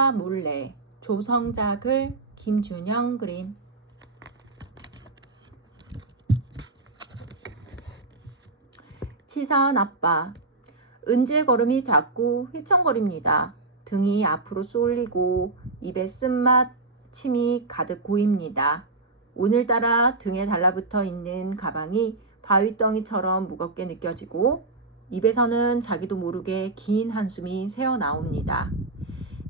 아빠 몰래 조성작을 김준영 그림. 치사한 아빠. 은지의 걸음이 자꾸 휘청거립니다. 등이 앞으로 쏠리고 입에 쓴맛, 침이 가득 고입니다. 오늘따라 등에 달라붙어 있는 가방이 바위덩이처럼 무겁게 느껴지고 입에서는 자기도 모르게 긴 한숨이 새어나옵니다.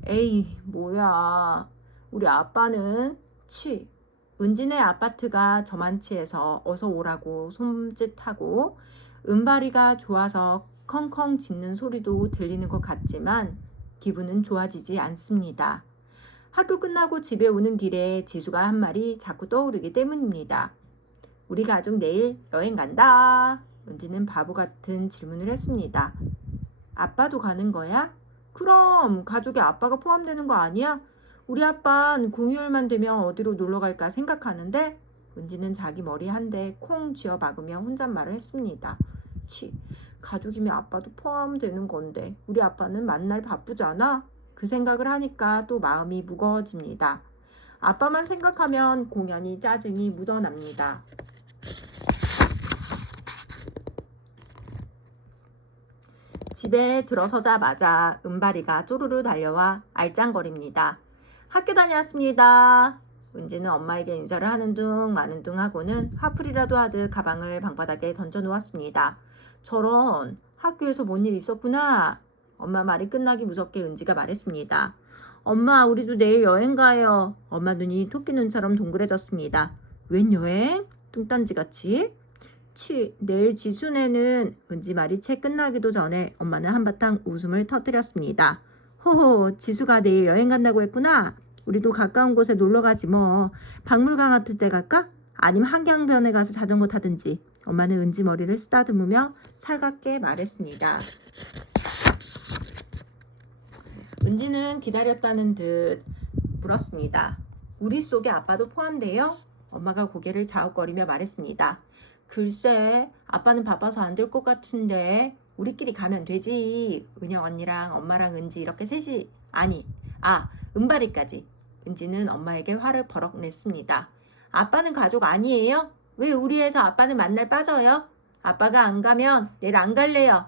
에이, 뭐야. 우리 아빠는 은지네 아파트가 저만치에서 어서 오라고 손짓하고 은발이가 좋아서 컹컹 짖는 소리도 들리는 것 같지만 기분은 좋아지지 않습니다. 학교 끝나고 집에 오는 길에 지수가 한 말이 자꾸 떠오르기 때문입니다. 우리 가족 내일 여행 간다. 은지는 바보 같은 질문을 했습니다. 아빠도 가는 거야? 그럼 가족에 아빠가 포함되는 거 아니야? 우리 아빠는 공휴일만 되면 어디로 놀러 갈까 생각하는데 은지는 자기 머리 한 대 콩 쥐어 박으며 혼잣말을 했습니다. 가족이면 아빠도 포함되는 건데 우리 아빠는 만날 바쁘잖아? 그 생각을 하니까 또 마음이 무거워집니다. 아빠만 생각하면 공연히 짜증이 묻어납니다. 집에 들어서자마자 은발이가 쪼르르 달려와 알짱거립니다. 학교 다녀왔습니다. 은지는 엄마에게 인사를 하는 둥 마는 둥 하고는 화풀이라도 하듯 가방을 방바닥에 던져놓았습니다. 저런, 학교에서 뭔 일 있었구나. 엄마 말이 끝나기 무섭게 은지가 말했습니다. 엄마, 우리도 내일 여행 가요. 엄마 눈이 토끼 눈처럼 동그래졌습니다. 웬 여행? 뚱딴지같이? 내일 지수네는 은지 말이 채 끝나기도 전에 엄마는 한바탕 웃음을 터뜨렸습니다. 호호, 지수가 내일 여행 간다고 했구나. 우리도 가까운 곳에 놀러 가지 뭐. 박물관 같은 데 갈까? 아니면 한강변에 가서 자전거 타든지. 엄마는 은지 머리를 쓰다듬으며 살갑게 말했습니다. 은지는 기다렸다는 듯 물었습니다. 우리 속에 아빠도 포함돼요? 엄마가 고개를 갸웃거리며 말했습니다. 글쎄, 아빠는 바빠서 안 될 것 같은데 우리끼리 가면 되지. 은영 언니랑 엄마랑 은지 이렇게 셋이 은발이까지. 은지는 엄마에게 화를 버럭 냈습니다. 아빠는 가족 아니에요? 왜 우리에서 아빠는 만날 빠져요? 아빠가 안 가면 내일 안 갈래요.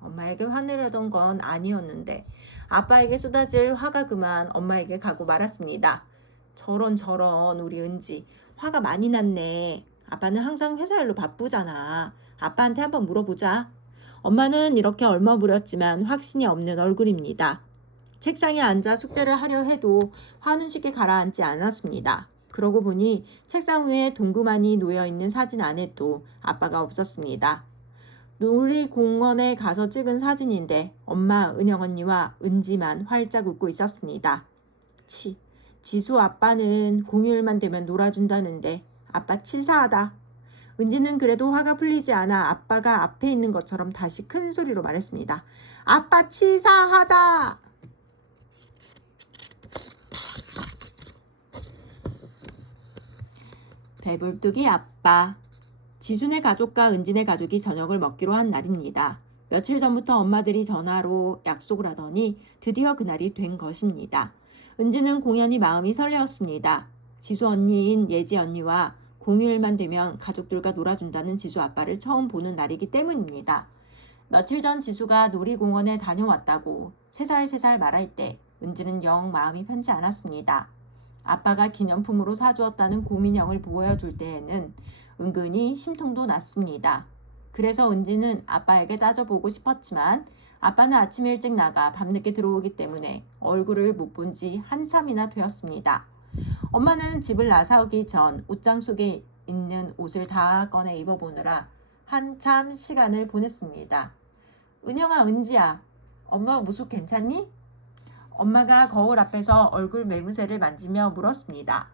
엄마에게 화내려던 건 아니었는데 아빠에게 쏟아질 화가 그만 엄마에게 가고 말았습니다. 저런 우리 은지 화가 많이 났네. 아빠는 항상 회사 일로 바쁘잖아. 아빠한테 한번 물어보자. 엄마는 이렇게 얼머무렸지만 확신이 없는 얼굴입니다. 책상에 앉아 숙제를 하려 해도 화는 쉽게 가라앉지 않았습니다. 그러고 보니 책상 위에 동그만히 놓여있는 사진 안에도 아빠가 없었습니다. 놀이공원에 가서 찍은 사진인데 엄마, 은영 언니와 은지만 활짝 웃고 있었습니다. 지수 아빠는 공휴일만 되면 놀아준다는데 아빠 치사하다. 은지는 그래도 화가 풀리지 않아 아빠가 앞에 있는 것처럼 다시 큰 소리로 말했습니다. 아빠 치사하다. 배불뚝이 아빠. 지수네 가족과 은지네 가족이 저녁을 먹기로 한 날입니다. 며칠 전부터 엄마들이 전화로 약속을 하더니 드디어 그날이 된 것입니다. 은지는 공연히 마음이 설레었습니다. 지수 언니인 예지 언니와 공휴일만 되면 가족들과 놀아준다는 지수 아빠를 처음 보는 날이기 때문입니다. 며칠 전 지수가 놀이공원에 다녀왔다고 세살 말할 때 은지는 영 마음이 편치 않았습니다. 아빠가 기념품으로 사주었다는 곰인형을 보여줄 때에는 은근히 심통도 났습니다. 그래서 은지는 아빠에게 따져보고 싶었지만 아빠는 아침 일찍 나가 밤늦게 들어오기 때문에 얼굴을 못 본 지 한참이나 되었습니다. 엄마는 집을 나서기 전 옷장 속에 있는 옷을 다 꺼내 입어보느라 한참 시간을 보냈습니다. 은영아, 은지야, 엄마 모습 괜찮니? 엄마가 거울 앞에서 얼굴 매무새를 만지며 물었습니다.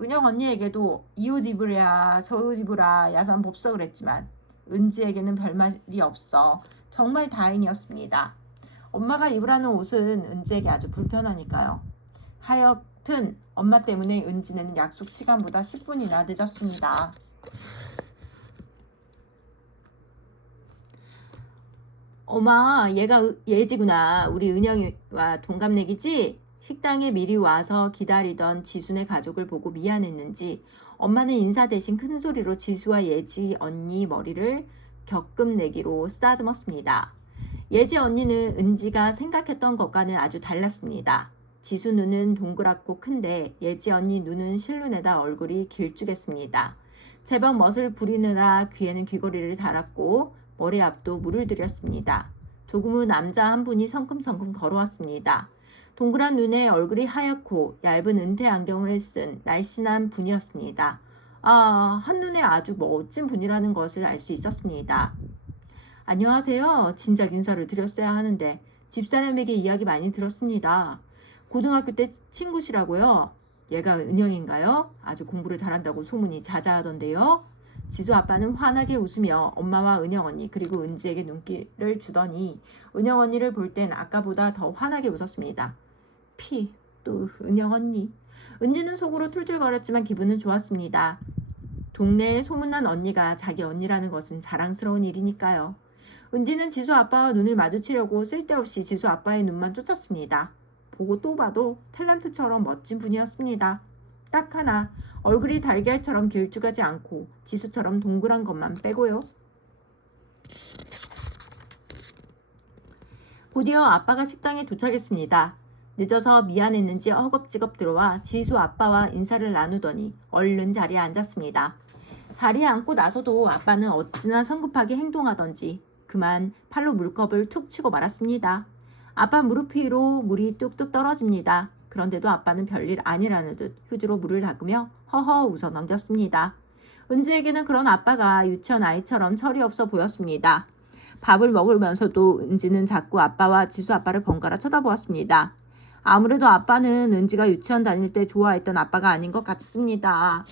은영 언니에게도 이 옷 입으랴 저 옷 입으라 야단 법석을 했지만 은지에게는 별말이 없어 정말 다행이었습니다. 엄마가 입으라는 옷은 은지에게 아주 불편하니까요. 하여튼 엄마 때문에 은지는 약속 시간보다 10분이나 늦었습니다. 엄마, 얘가 예지구나. 우리 은영이와 동갑내기지? 식당에 미리 와서 기다리던 지순의 가족을 보고 미안했는지 엄마는 인사 대신 큰 소리로 지수와 예지 언니 머리를 격금 내기로 쓰다듬었습니다. 예지 언니는 은지가 생각했던 것과는 아주 달랐습니다. 지수 눈은 동그랗고 큰데 예지 언니 눈은 실눈에다 얼굴이 길쭉했습니다. 제법 멋을 부리느라 귀에는 귀걸이를 달았고 머리 앞도 물을 들였습니다. 조금 후 남자 한 분이 성큼성큼 걸어왔습니다. 동그란 눈에 얼굴이 하얗고 얇은 은퇴 안경을 쓴 날씬한 분이었습니다. 한눈에 아주 멋진 분이라는 것을 알 수 있었습니다. 안녕하세요. 진작 인사를 드렸어야 하는데 집사람에게 이야기 많이 들었습니다. 고등학교 때 친구시라고요? 얘가 은영인가요? 아주 공부를 잘한다고 소문이 자자하던데요. 지수 아빠는 환하게 웃으며 엄마와 은영 언니 그리고 은지에게 눈길을 주더니 은영 언니를 볼 땐 아까보다 더 환하게 웃었습니다. 또 은영 언니. 은지는 속으로 툴툴거렸지만 기분은 좋았습니다. 동네에 소문난 언니가 자기 언니라는 것은 자랑스러운 일이니까요. 은지는 지수 아빠와 눈을 마주치려고 쓸데없이 지수 아빠의 눈만 쫓았습니다. 보고 또 봐도 탤런트처럼 멋진 분이었습니다. 딱 하나, 얼굴이 달걀처럼 길쭉하지 않고 지수처럼 동그란 것만 빼고요. 곧이어 아빠가 식당에 도착했습니다. 늦어서 미안했는지 허겁지겁 들어와 지수 아빠와 인사를 나누더니 얼른 자리에 앉았습니다. 자리에 앉고 나서도 아빠는 어찌나 성급하게 행동하던지 그만 팔로 물컵을 툭 치고 말았습니다. 아빠 무릎 위로 물이 뚝뚝 떨어집니다. 그런데도 아빠는 별일 아니라는 듯 휴지로 물을 닦으며 허허 웃어 넘겼습니다. 은지에게는 그런 아빠가 유치원 아이처럼 철이 없어 보였습니다. 밥을 먹으면서도 은지는 자꾸 아빠와 지수 아빠를 번갈아 쳐다보았습니다. 아무래도 아빠는 은지가 유치원 다닐 때 좋아했던 아빠가 아닌 것 같습니다.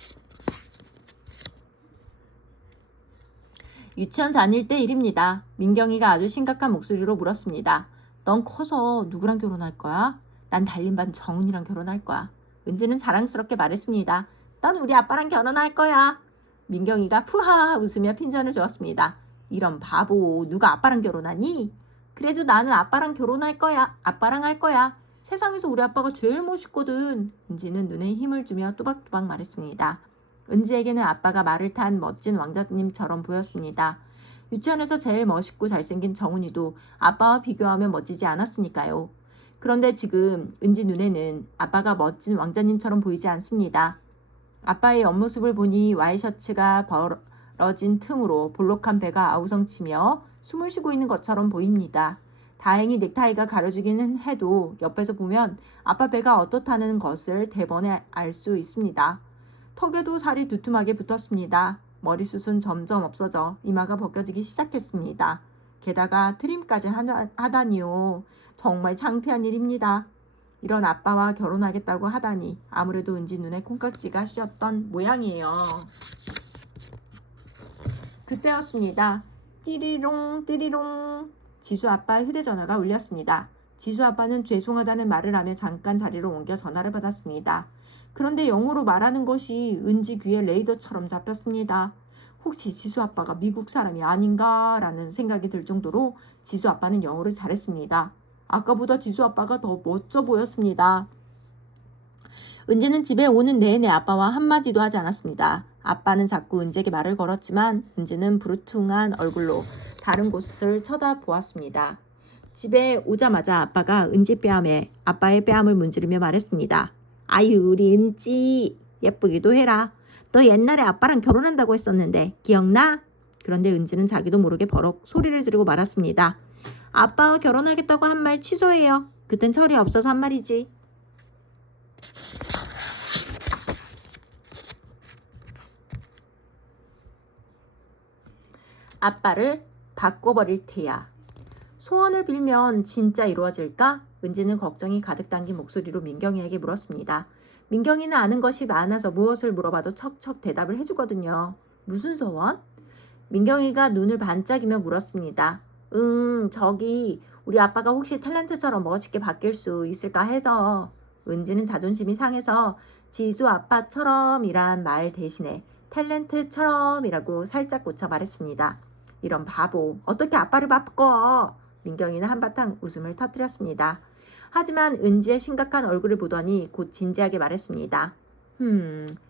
유치원 다닐 때 일입니다. 민경이가 아주 심각한 목소리로 물었습니다. 넌 커서 누구랑 결혼할 거야? 난 달림반 정은이랑 결혼할 거야. 은지는 자랑스럽게 말했습니다. 넌 우리 아빠랑 결혼할 거야. 민경이가 푸하 웃으며 핀잔을 주었습니다. 이런 바보, 누가 아빠랑 결혼하니? 그래도 나는 아빠랑 결혼할 거야. 아빠랑 할 거야. 세상에서 우리 아빠가 제일 멋있거든. 은지는 눈에 힘을 주며 또박또박 말했습니다. 은지에게는 아빠가 말을 탄 멋진 왕자님처럼 보였습니다. 유치원에서 제일 멋있고 잘생긴 정훈이도 아빠와 비교하면 멋지지 않았으니까요. 그런데 지금 은지 눈에는 아빠가 멋진 왕자님처럼 보이지 않습니다. 아빠의 옆모습을 보니 와이셔츠가 벌어진 틈으로 볼록한 배가 아우성치며 숨을 쉬고 있는 것처럼 보입니다. 다행히 넥타이가 가려주기는 해도 옆에서 보면 아빠 배가 어떻다는 것을 대번에 알 수 있습니다. 턱에도 살이 두툼하게 붙었습니다. 머리숱은 점점 없어져 이마가 벗겨지기 시작했습니다. 게다가 트림까지 하다니요. 정말 창피한 일입니다. 이런 아빠와 결혼하겠다고 하다니 아무래도 은지 눈에 콩깍지가 씌었던 모양이에요. 그때였습니다. 띠리롱 띠리롱. 지수 아빠 휴대전화가 울렸습니다. 지수 아빠는 죄송하다는 말을 하며 잠깐 자리로 옮겨 전화를 받았습니다. 그런데 영어로 말하는 것이 은지 귀에 레이더처럼 잡혔습니다. 혹시 지수 아빠가 미국 사람이 아닌가라는 생각이 들 정도로 지수 아빠는 영어를 잘했습니다. 아까보다 지수 아빠가 더 멋져 보였습니다. 은지는 집에 오는 내내 아빠와 한마디도 하지 않았습니다. 아빠는 자꾸 은지에게 말을 걸었지만 은지는 부르퉁한 얼굴로 다른 곳을 쳐다보았습니다. 집에 오자마자 아빠가 은지 뺨에 아빠의 뺨을 문지르며 말했습니다. 아유 우리 은지 예쁘기도 해라. 너 옛날에 아빠랑 결혼한다고 했었는데 기억나? 그런데 은지는 자기도 모르게 버럭 소리를 지르고 말았습니다. 아빠와 결혼하겠다고 한 말 취소해요. 그땐 철이 없어서 한 말이지. 아빠를 바꿔버릴 테야. 소원을 빌면 진짜 이루어질까? 은지는 걱정이 가득 담긴 목소리로 민경이에게 물었습니다. 민경이는 아는 것이 많아서 무엇을 물어봐도 척척 대답을 해주거든요. 무슨 소원? 민경이가 눈을 반짝이며 물었습니다. 저기 우리 아빠가 혹시 탤런트처럼 멋있게 바뀔 수 있을까 해서. 은지는 자존심이 상해서 지수 아빠처럼이란 말 대신에 탤런트처럼이라고 살짝 고쳐 말했습니다. 이런 바보, 어떻게 아빠를 바꿔? 민경이는 한바탕 웃음을 터뜨렸습니다. 하지만 은지의 심각한 얼굴을 보더니 곧 진지하게 말했습니다.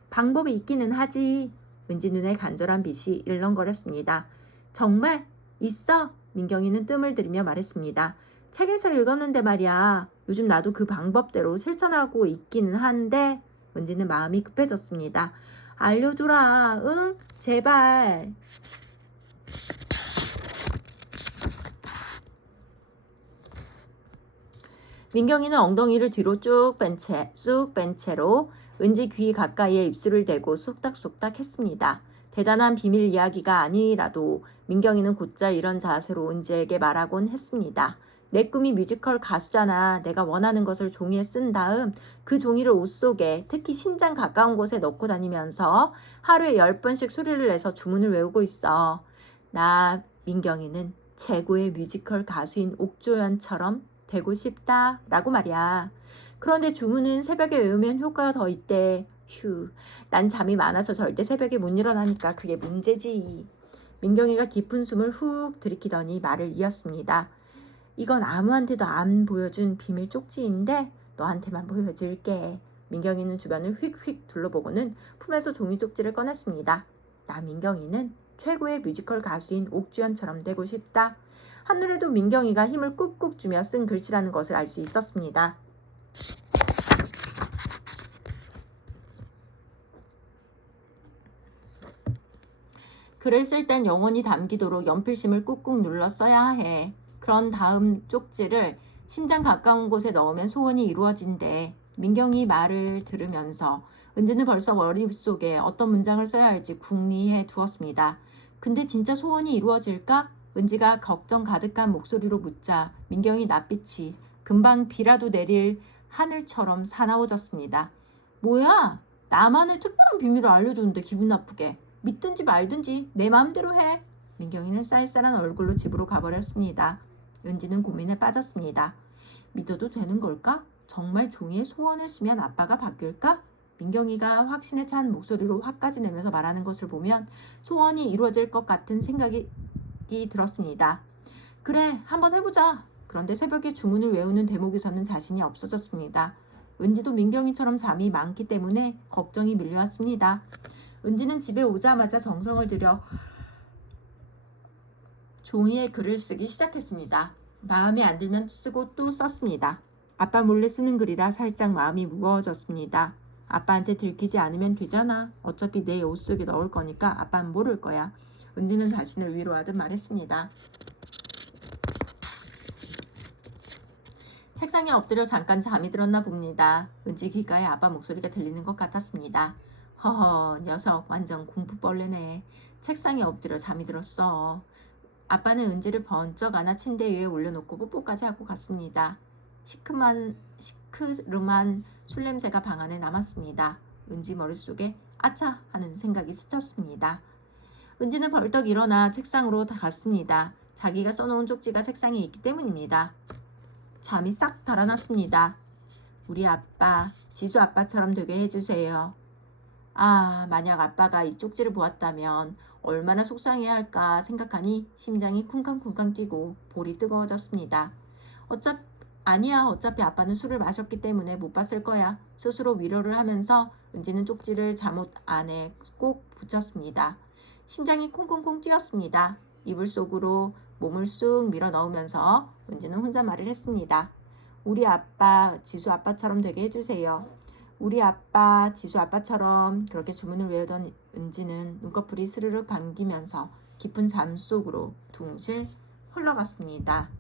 방법이 있기는 하지. 은지 눈에 간절한 빛이 일렁거렸습니다. 정말? 있어? 민경이는 뜸을 들이며 말했습니다. 책에서 읽었는데 말이야. 요즘 나도 그 방법대로 실천하고 있기는 한데. 은지는 마음이 급해졌습니다. 알려주라. 응? 제발. 민경이는 엉덩이를 뒤로 쭉 뺀 채로 은지 귀 가까이에 입술을 대고 쏙닥쏙닥 했습니다. 대단한 비밀 이야기가 아니라도 민경이는 곧잘 이런 자세로 은지에게 말하곤 했습니다. 내 꿈이 뮤지컬 가수잖아. 내가 원하는 것을 종이에 쓴 다음 그 종이를 옷 속에 특히 심장 가까운 곳에 넣고 다니면서 하루에 10번씩 소리를 내서 주문을 외우고 있어. 나 민경이는 최고의 뮤지컬 가수인 옥조연처럼 되고 싶다 라고 말이야. 그런데 주문은 새벽에 외우면 효과가 더 있대. 휴, 난 잠이 많아서 절대 새벽에 못 일어나니까 그게 문제지. 민경이가 깊은 숨을 훅 들이키더니 말을 이었습니다. 이건 아무한테도 안 보여준 비밀 쪽지인데 너한테만 보여줄게. 민경이는 주변을 휙휙 둘러보고는 품에서 종이 쪽지를 꺼냈습니다. 나 민경이는 최고의 뮤지컬 가수인 옥주연처럼 되고 싶다. 한눈에도 민경이가 힘을 꾹꾹 주며 쓴 글씨라는 것을 알 수 있었습니다. 글을 쓸 땐 영혼이 담기도록 연필심을 꾹꾹 눌러 써야 해. 그런 다음 쪽지를 심장 가까운 곳에 넣으면 소원이 이루어진대. 민경이 말을 들으면서 은지는 벌써 머릿속에 어떤 문장을 써야 할지 궁리해 두었습니다. 근데 진짜 소원이 이루어질까? 은지가 걱정 가득한 목소리로 묻자 민경이 낯빛이 금방 비라도 내릴 하늘처럼 사나워졌습니다. 뭐야? 나만의 특별한 비밀을 알려줬는데 기분 나쁘게. 믿든지 말든지 내 마음대로 해. 민경이는 쌀쌀한 얼굴로 집으로 가버렸습니다. 은지는 고민에 빠졌습니다. 믿어도 되는 걸까? 정말 종이에 소원을 쓰면 아빠가 바뀔까? 민경이가 확신에 찬 목소리로 화까지 내면서 말하는 것을 보면 소원이 이루어질 것 같은 생각이 들었습니다. 그래, 한번 해보자. 그런데 새벽에 주문을 외우는 대목에서는 자신이 없어졌습니다. 은지도 민경이처럼 잠이 많기 때문에 걱정이 밀려왔습니다. 은지는 집에 오자마자 정성을 들여 종이에 글을 쓰기 시작했습니다. 마음에 안 들면 쓰고 또 썼습니다. 아빠 몰래 쓰는 글이라 살짝 마음이 무거워졌습니다. 아빠한테 들키지 않으면 되잖아. 어차피 내 옷 속에 넣을 거니까 아빠는 모를 거야. 은지는 자신을 위로하듯 말했습니다. 책상에 엎드려 잠깐 잠이 들었나 봅니다. 은지 귓가에 아빠 목소리가 들리는 것 같았습니다. 허허, 녀석 완전 공부벌레네. 책상에 엎드려 잠이 들었어. 아빠는 은지를 번쩍 안아 침대 위에 올려놓고 뽀뽀까지 하고 갔습니다. 시큼한 시크름한 술 냄새가 방 안에 남았습니다. 은지 머릿속에 아차 하는 생각이 스쳤습니다. 은지는 벌떡 일어나 책상으로 갔습니다. 자기가 써놓은 쪽지가 책상에 있기 때문입니다. 잠이 싹 달아났습니다. 우리 아빠, 지수 아빠처럼 되게 해주세요. 아, 만약 아빠가 이 쪽지를 보았다면 얼마나 속상해야 할까 생각하니 심장이 쿵쾅쿵쾅 뛰고 볼이 뜨거워졌습니다. 어차피 아빠는 술을 마셨기 때문에 못 봤을 거야. 스스로 위로를 하면서 은지는 쪽지를 잠옷 안에 꼭 붙였습니다. 심장이 콩콩콩 뛰었습니다. 이불 속으로 몸을 쑥 밀어 넣으면서 은지는 혼자 말을 했습니다. 우리 아빠, 지수 아빠처럼 되게 해주세요. 우리 아빠, 지수 아빠처럼. 그렇게 주문을 외우던 은지는 눈꺼풀이 스르륵 감기면서 깊은 잠 속으로 둥실 흘러갔습니다.